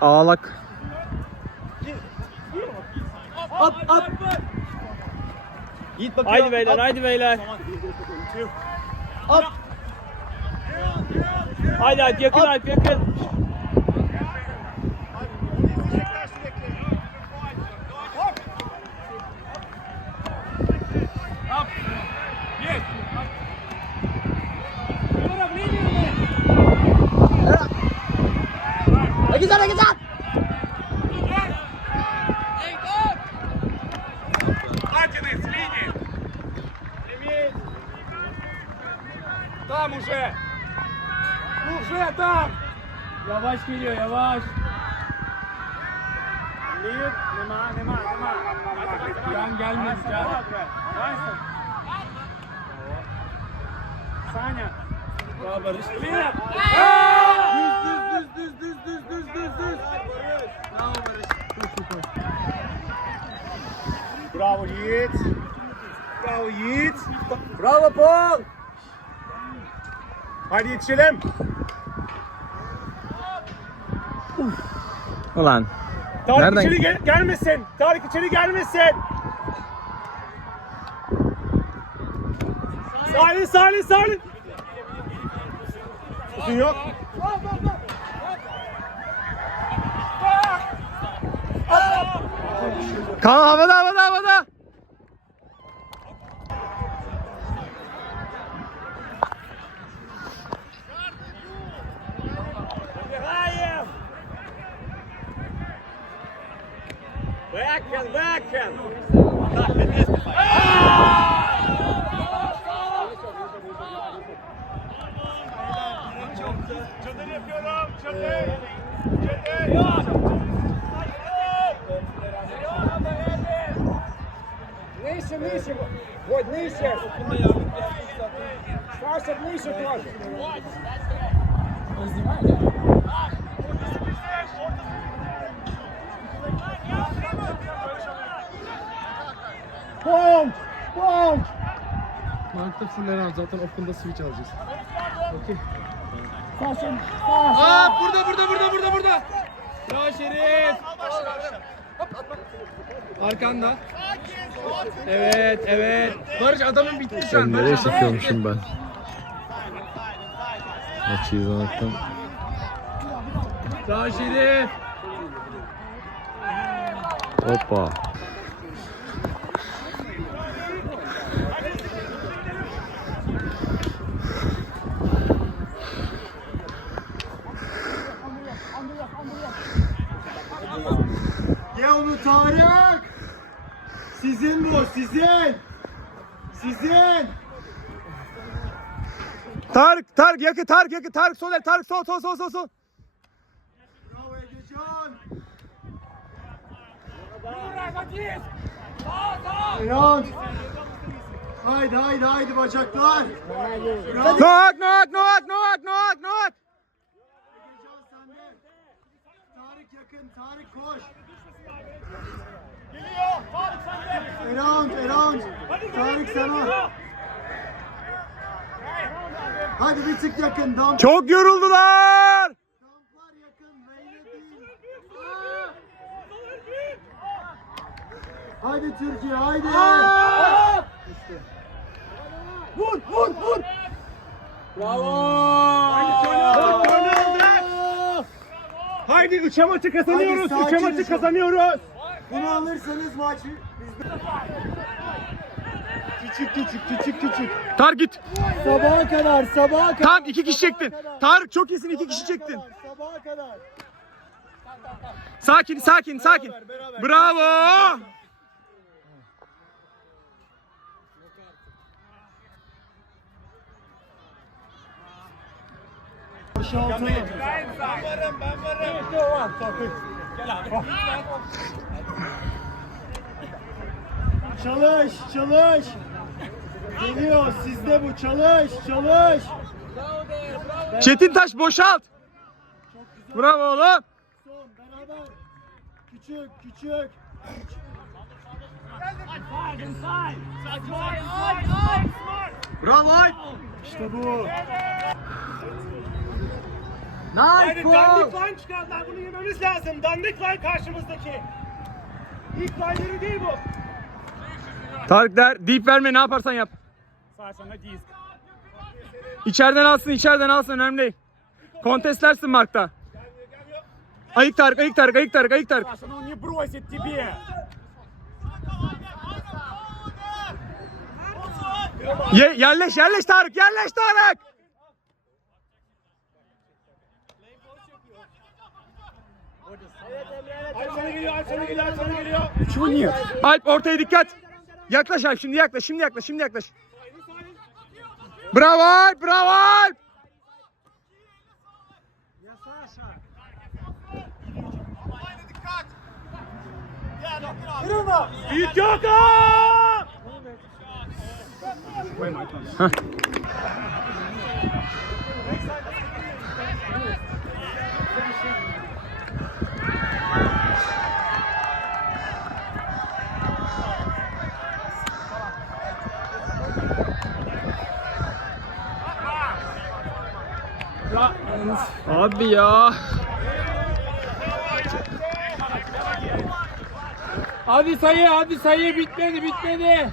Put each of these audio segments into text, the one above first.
Ağlak. Hop hop. Yiğit bakıyor. Haydi beyler, Hop. haydi beyler. Hop. Haydi Alp yakın Alp yakın. Там уже! Уже там! Yavaş geliyor yavaş. Лимит! Нема, нема, нема! Can gelmedi can. Вася! Саня! Bravo Barış. Лимит! Düz düz düz düz düz düz düz düz. Bravo Barış. Bravo Yiğit! Bravo Yiğit! Bravo Paul. Hadi yetişelim! Ulan. Tarık Nereden- içeri gel- gelmesin! Tarık içeri gelmesin! Salih, Salih, Salih! Uzun yok. Kaan havada. Pomp! Markta full zaten open'da switch alacağız. Okey. Sasha! Aa burada burada burada burada burada. Bravo Şerif. Arkanda. Evet evet. Barış adamın bitti şu an. Ben nereye adamın çekiyormuşum ben? Maçı izlemekten. Bravo Şerif. Hoppa. Ye onu Tarık! Sizin bu, sizin! Sizin! Tarık, Tarık yakın, Tarık yakın, Tarık sol el, Tarık sol, sol, sol, sol, sol. Bravo Egecan! Round! Haydi haydi haydi bacaklar! Bravo! Noak, Noak, Noak, Noak, Noak, Noak. Egecan sende! Tarık yakın, Tarık koş! Around, around! Tarık sana! Hadi bir tık yakın, dump, Çok yoruldular. dumplar yakın! Haydi Türkiye, haydi! Vur, vur, vur! Haydi 3'e maçı kazanıyoruz, Hadi 3'e sakin maçı olun. kazanıyoruz. Bunu alırsanız maç bizde. Küçük küçük küçük küçük. Tarık git. Sabaha kadar sabaha kadar. Tamam iki kişi sabaha çektin. kadar, Tarık çok iyisin iki sabaha kişi çektin. kadar, Sabaha kadar. Sakin, sakin, sakin. Bravo. Boşaltalım. Çalış, çalış. Geliyor sizde bu çalış, çalış. Çetin Taş boşalt. Bravo oğlum. Son beraber. Küçük, küçük. Bravo. İşte bu. Haydi Nice dandik ball. line çıkardılar. Bunu yememiz lazım. Dandik line karşımızdaki. İlk line'leri değil bu. Tarık der. Deep verme ne yaparsan yap. Sağ sana diz. İçeriden alsın içeriden alsın önemli değil. Kontestlersin Mark'ta. Ayık Tarık ayık Tarık ayık Tarık ayık Tarık. Саша, ну не бросит тебе. Ye, yerleş yerleş Tarık yerleş Tarık. Alp sana geliyor, Alp sana geliyor, Alp sana geliyor. Alp ortaya dikkat. Yaklaş Alp şimdi yaklaş şimdi yaklaş şimdi yaklaş. Bravo Alp bravo Alp. Yiğit Gökhan! Abi ya. Hadi sayı hadi sayı bitmedi bitmedi.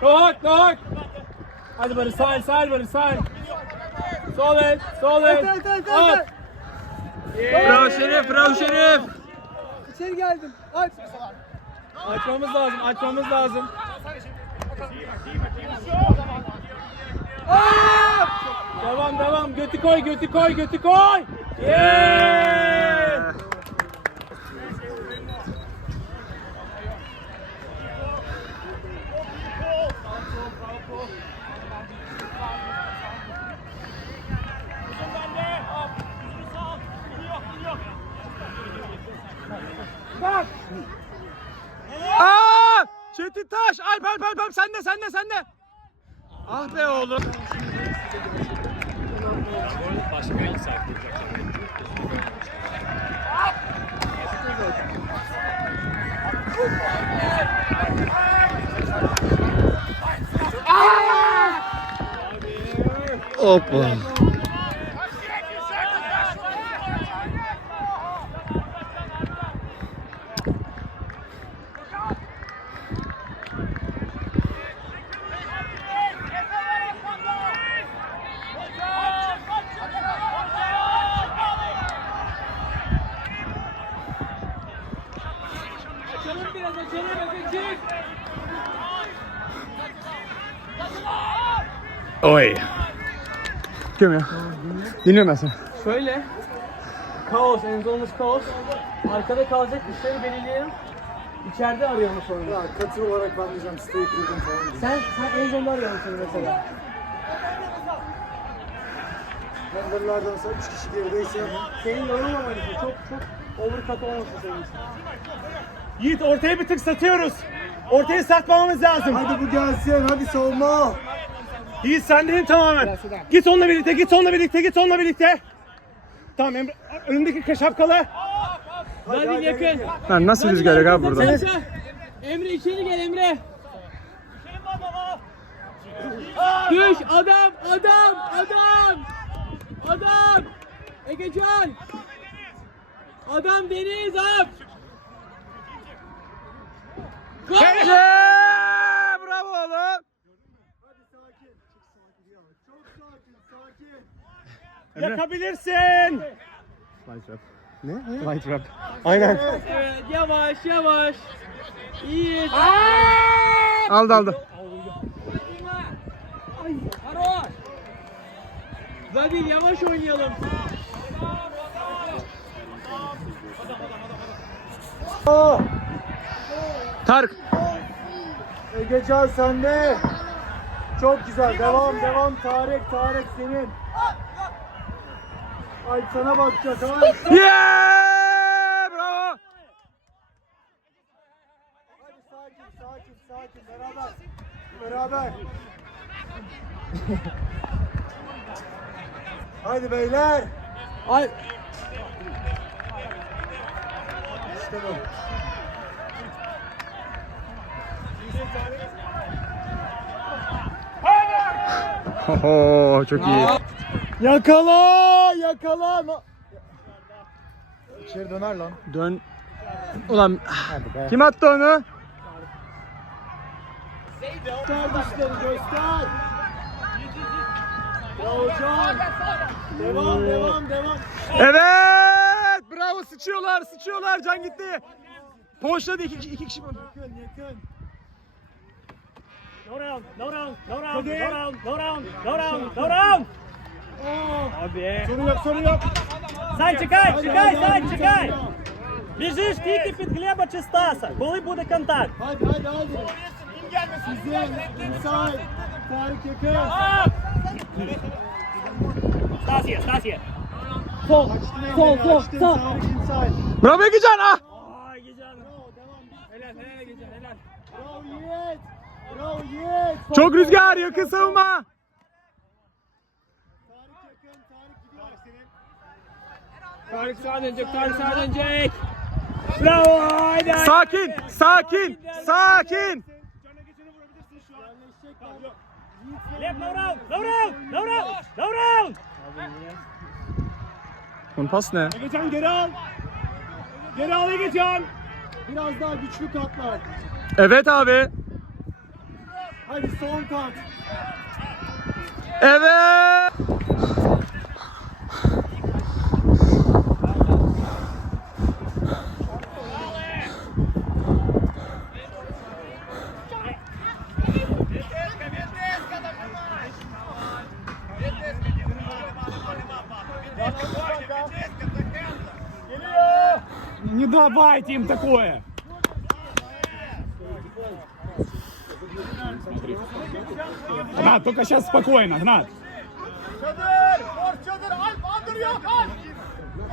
Kalk kalk. Hadi Barış sahil sahil Barış sahil. Sol el sol el. At. Bravo Şerif bravo Şerif. İçeri geldim. Aç. Açmamız lazım açmamız lazım. Devam devam götü koy götü koy götü koy. Yeah! Aa! Çetin Taş Alp Alp Alp Alp sende sende sende. Ah be oğlum. Hoppa. Açalım biraz açalım Efe'cik. Oy. Kim ya? Dinliyorum ben seni. Şöyle. Kaos, en zonumuz kaos. Arkada kalacak işleri belirleyelim. İçeride arayalım sonra. Ya katır olarak ben diyeceğim stay kurdum falan diyeceğim. Sen, sen en zonda arayalım seni mesela. Handlerlerden sonra 3 kişi gerideyse Senin yorulmaman için çok çok overcut olmasın senin için. Yiğit ortaya bir tık satıyoruz. Ortaya satmamamız lazım. Hadi bu gelsin hadi savunma. Yiğit sendenin tamamen. Git onunla birlikte, git onunla birlikte, git onunla birlikte. Tamam Emre, önündeki şapkalı. Hadi yakın. Lan nasıl rüzgar yok abi burada? Saça. Emre içeri gel Emre. Düş adam adam adam. Adam. Egecan. Adam Deniz. Gol. Yeah! Bravo oğlum. Hadi sakin. Çok sakin ya. Çok sakin. Yakabilirsin. Ne? Light rap. Aynen. Evet, yavaş yavaş. İyi. Aldı aldı. Haro. Zadil yavaş oynayalım. Oh, Tarık. Egecan sende. Çok güzel. Devam devam Tarık Tarık senin. Ay sana bakacak Alp. Yeah! Bravo. Hadi sakin sakin sakin beraber. Beraber. Haydi beyler. Ay. İşte bu. Oho çok iyi. Yakala! Yakala! No- İçeri döner lan. Dön. Ulan kim attı onu? Göster dişleri göster. Devam devam devam. Evet! Bravo sıçıyorlar sıçıyorlar Can gitti. Poşladı iki, iki, iki kişi. Yakın yakın. No round, no round, no round, no round, no round, no round, no round. Abi. Sorun yok sorun yok. Сань, чекай, Hadi, чекай, hadi, Сань, hadi, чекай. hadi. Біжиш тільки під Глеба чи Стаса, коли буде контакт. Hadi hadi hadi. Sizin inside. Tarık yakın. Стас є, Стас є. Sol. Sol sol sol. Tarık inside. Bravo Egecan ah! Ой, Гіджан. Bravo devam. Helal, helal Гіджан, helal. Bravo Yiğit. Çok rüzgar yakın savunma. Tarık sağa dönecek, Tarık sağa dönecek. Bravo, haydi. Sakin, sakin, sakin. Lep, Laurel, Laurel, Laurel, Laurel. Bunun pas ne? Egecan geri al. Geri al Egecan. Biraz daha güçlü katlar. Evet abi. Hadi son kat. Evet. Не давайте им такое. Гнат, только сейчас спокойно, Гнат. Çadır! Boş çadır! Alp andır yok Alp!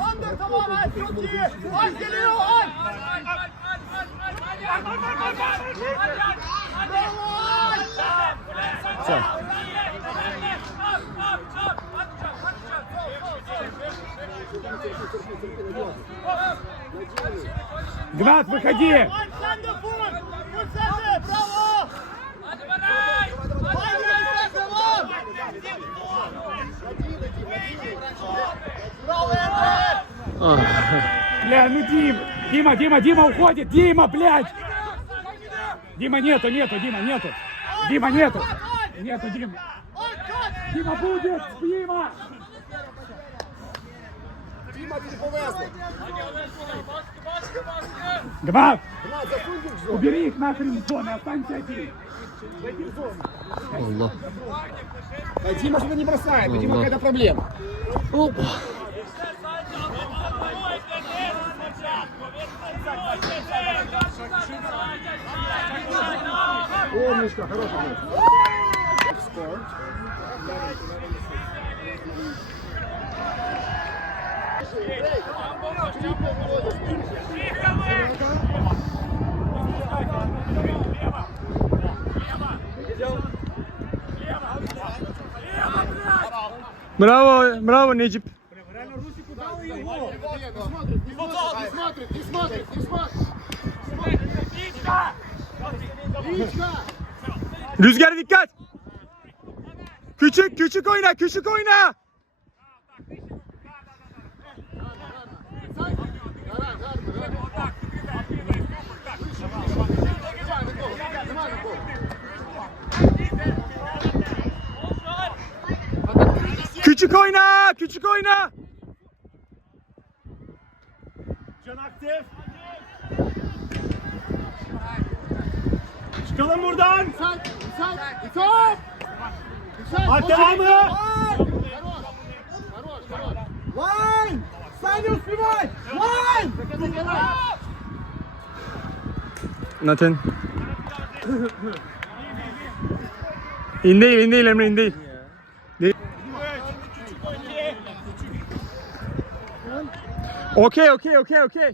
Andır tamamen çok iyi! Alp geliyor Alp! Alp! Гнат, выходи. Alp sen de vur! Vur sen de! Bravo! Hadi Haydi Alp devam! Bravo Emre! Бля, ну Дим. Дима, Дима, Дима уходит. Дима, блядь. Дима, нету, нету, Дима, нету. Дима, нету. Нету, Дима. Дима будет, Дима. Гнат, убери их нахрен из зоны, останься один. Дима что-то не бросает, у Дима какая-то проблема. Умничка, хороший. Bravo, bravo Necip. Rüzgar dikkat. Küçük, küçük oyna, küçük oyna. Küçük oyna, küçük oyna. Can aktif. Çıkalım buradan. Sert, sert, sert. Hatta mı? Lan! Saniye Süleyman! Lan! Nathan. in değil, in değil Emre, in değil. değil. Okey, okey, okey, okey.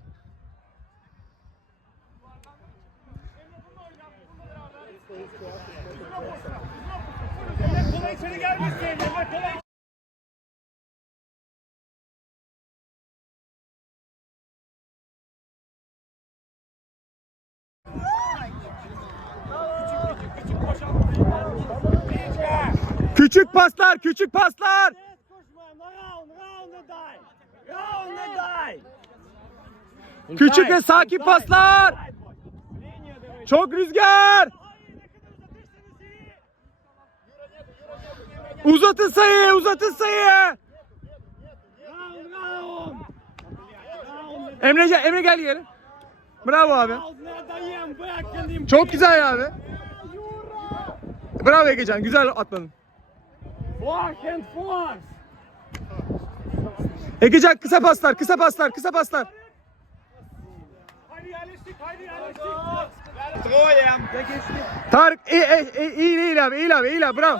İçeri gelmesin. Küçük paslar, küçük paslar. Küçük ve sakin paslar. Çok rüzgar. Uzatın sayıyı, uzatın sayıyı. Emre Emre gel gel. Bravo abi. Çok güzel abi. Bravo Egecan, güzel atladın. Egecan kısa paslar, kısa paslar, kısa paslar. Tarık iyi, iyi, iyi, iyi, iyi abi, iyi abi, iyi abi, bravo.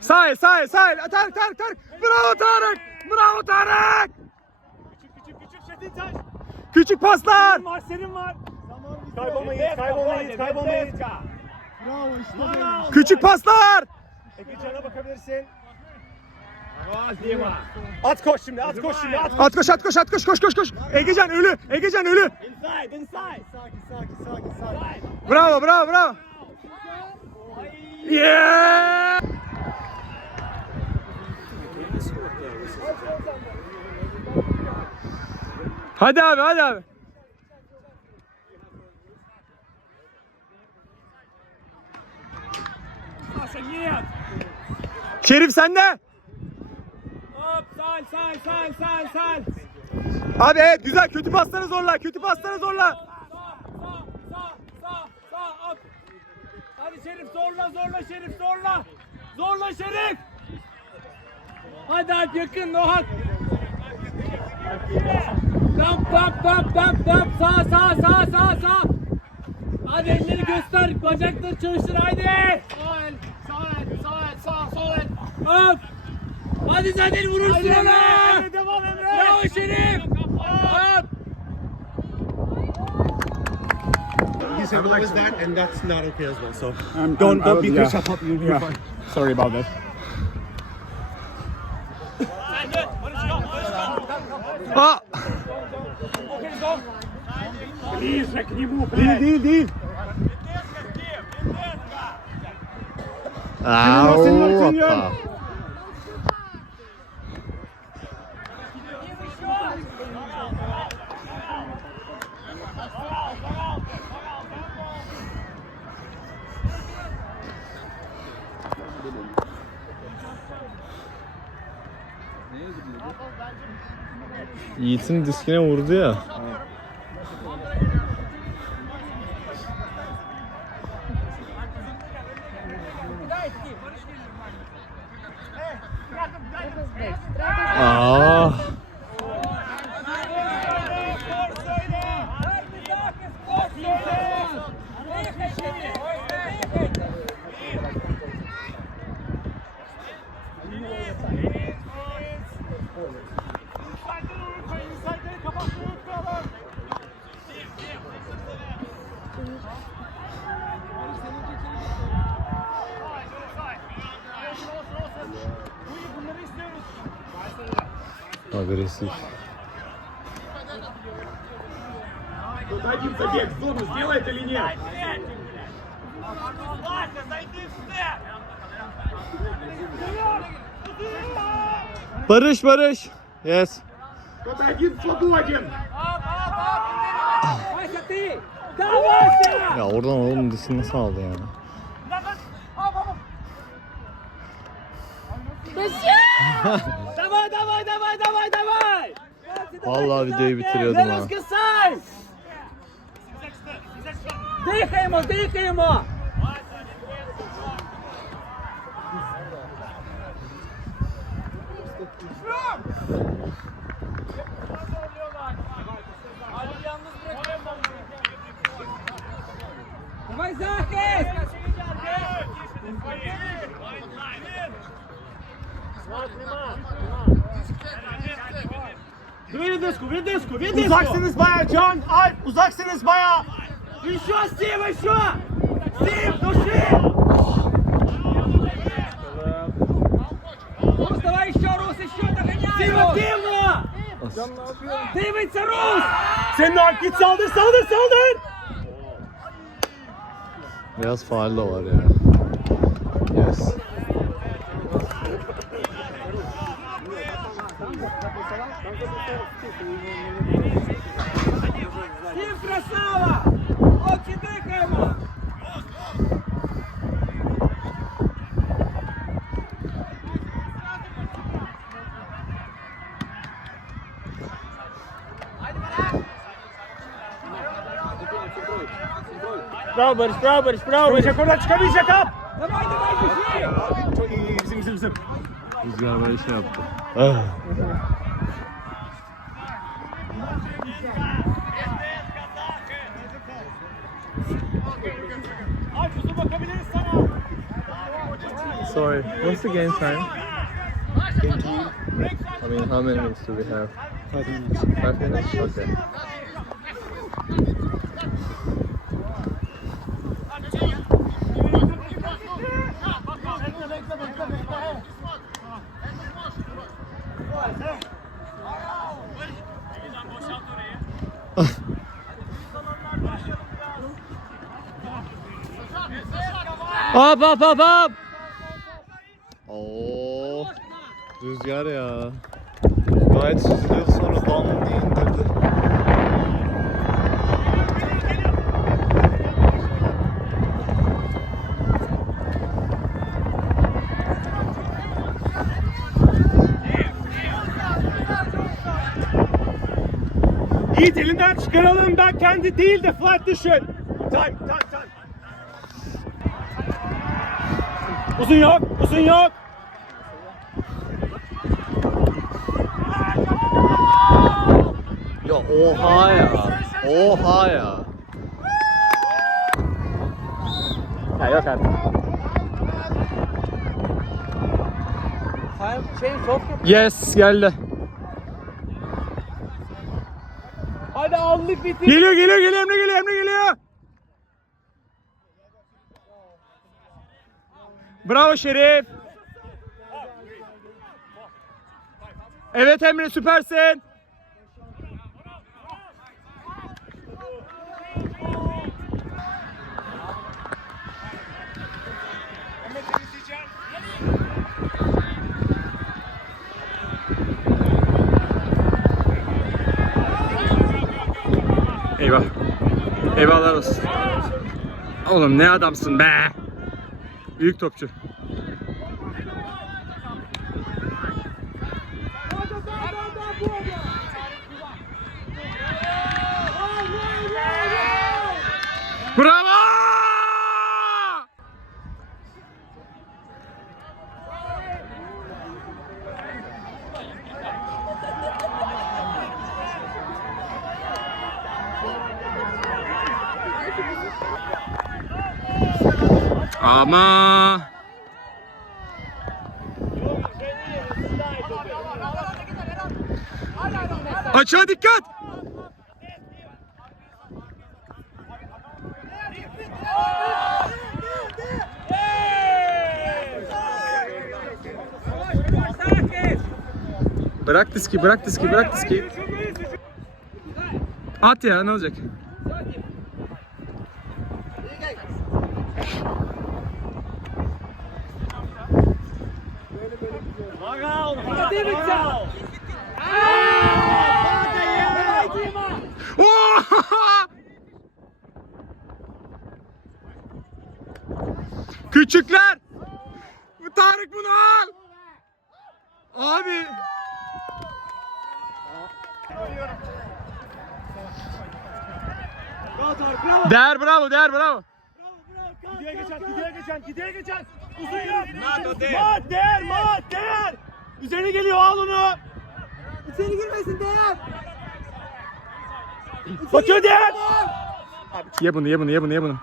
El, sağ el. Tarık, Tarık, Tarık. Bravo Tarık. Bravo Tarık. Küçük paslar. Var senin var. Kaybolmayız, kaybolmayız, kaybolmayız. Küçük paslar. Egecan'a bakabilirsin. At koş şimdi, at koş şimdi, at. At koş, at koş, at koş, koş, koş, koş. Egecan ölü, Egecan ölü. Inside, inside. Sakin sakin sakin sakin. Bravo, bravo, bravo. Yeah! Hadi abi hadi abi. Kerim sende. Hop sal sal sal sal sal. Abi evet güzel kötü pasları zorla kötü pasları zorla. Hadi Şerif zorla zorla Şerif zorla. Zorla Şerif. Hadi Alp yakın, Nohat. Tap, tap, tap, tap, tap. Sağ, sağ, sağ, sağ, sağ. Hadi elleri göster, bacakları çalıştır, haydi. Sağ el, sağ el, sağ el, sağ, sol el. Hop. Hadi zaten vurursun Hadi ona. Emre, devam Emre. Bravo Şerif. Hop. He said, what was that? And that's not okay as well. So Um, don't um, don't be yeah. be Yeah. fine. Sorry about that. Aa, Ближе к нему, değil блядь. değil değil. Hoppa. Yiğit'in diskine vurdu ya. Агрессив. Тут один забег в зону сделает или нет? Barış Barış. Yes. Кто-то один свободен. Вася ты. Да, Вася. Ya oradan oğlum diskini nasıl aldı yani? Давай, давай, давай, давай, давай. Vallahi videoyu bitiriyordum ha. Розкисай. Дихаємо, дихаємо. Давай захист! Ver disku, ver disku, ver disku. Uzaksınız baya Can, Alp, Uzaksınız baya. Еще, Стив, еще! Стив, души! Рус, давай еще, Рус, еще догоняй! Стив, активно! Дивиться, Рус! Senin Alp git saldır, saldır, saldır. Biraz faal de var ya. Yes. Bravo Barış, bravo Barış, bravo Barış. Çakola oradan çıkamayacak hap. Tamam haydi haydi. Abi çok Sorry, what's the game time? Game time? I mean, how many minutes do we have? Five minutes. Five minutes? Okay. Hop hop hop hop. Oo. Rüzgar ya. Gayet süzülüyor sonra bam diye indirdi. Yiğit elinden çıkaralım ben kendi değil de flat düşün. Time, time, time. Uzun yok, uzun yok. Ya oha ya. Oha ya. Ya yok artık. Şey, top Yes geldi. Hadi aldık bitir. Geliyor geliyor geliyor Emre geliyor Emre geliyor. Bravo Şerif. Evet Emre süpersin. Eyvah. Eyvallah olsun. Oğlum ne adamsın be. Büyük topçu. Bravo! Ama Açığa dikkat. Bırak diski, bırak diski, bırak diski. At ya ne olacak? Küçükler! Bu Tarık bunu al! Abi! Değer bravo, değer bravo. Gidiyor geçen, gidiyor geçen, gidiyor geçen. Uzun yok. Mat değer, mat değer. Üzerine geliyor al onu. İçeri girmesin değer. Bakıyor değer. Ye bunu, ye bunu, ye bunu, ye bunu.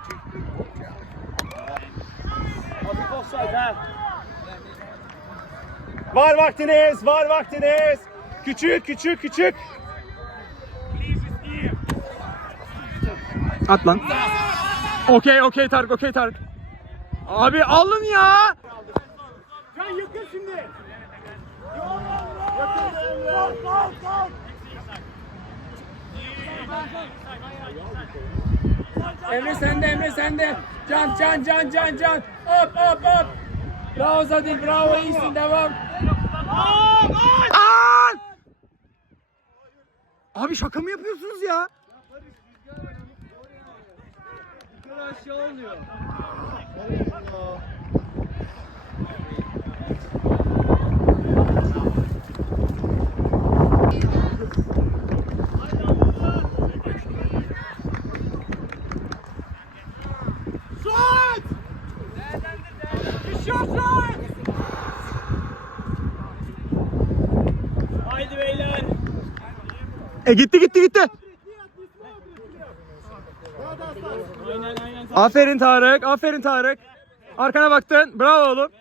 Var vaktiniz, var vaktiniz. Küçük, küçük, küçük. At lan. Okey, okey Tarık, okey Tarık. Abi alın ya. Can yakın şimdi. Emre sende, Emre sende. Can, can, can, can, can. Hop, hop, hop. Bravo Zadil, bravo iyisin, devam. Al! Abi şaka mı yapıyorsunuz ya? Aşağı oluyor. Haydi beyler. E gitti gitti gitti. Aynen aynen. Aferin Tarık. Aferin Tarık. Arkana baktın. Bravo oğlum.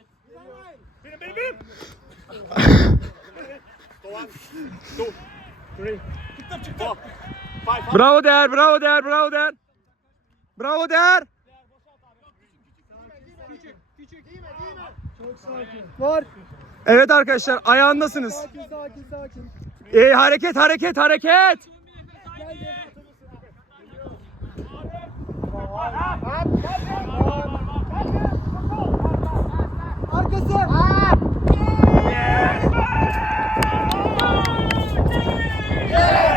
Bravo Değer, bravo Değer, bravo Değer. Bravo Değer. Var. Evet arkadaşlar ayağındasınız. Sakin sakin sakin. Ee, hareket hareket hareket. Arkası. Yeah.